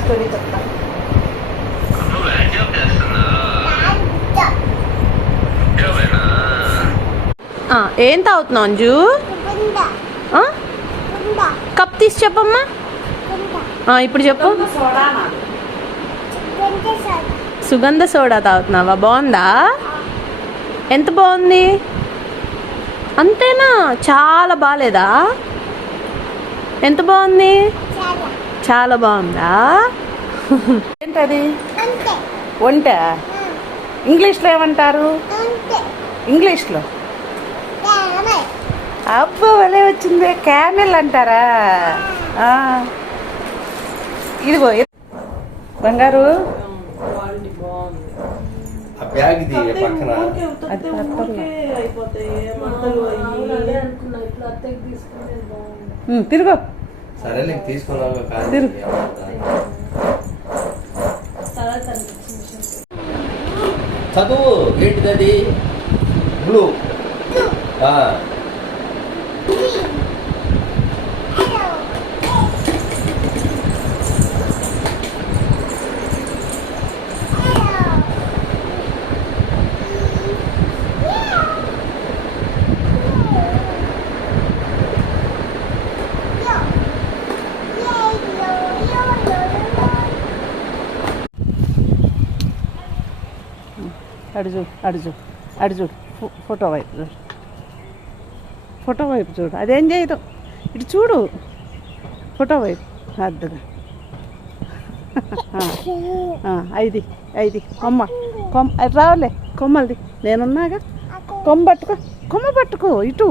Story చెప్తా. ఏం తాగుతున్నావు Anju? Cup తీసి చెప్పమ్మా. ఇప్పుడు చెప్పు. సుగంధ సోడా తాగుతున్నావా? బాగుందా? ఎంత బాగుంది? అంతేనా? చాలా బాగాలేదా? ఎంత బాగుంది? చాలా బాగుందా? ఏంటది? వంట. ఇంగ్లీష్లో ఏమంటారు? ఇంగ్లీష్లో అబ్బో భలే వచ్చింది. క్యామెల్ అంటారా? ఇదిగో బంగారు. తిరుగు. సరే తీసుకున్నావు. చదువు ఏంటిది? బ్లూ. అడు చూడు ఫోటో వైపు చూడు. ఫోటో వైపు చూడు. అదేం చేయదు. ఇటు చూడు ఫోటో వైపు. అద్దగా ఐది కొమ్మ అది రావులే. కొమ్మలది నేనున్నాగా. కొమ్మ పట్టుకో ఇటు.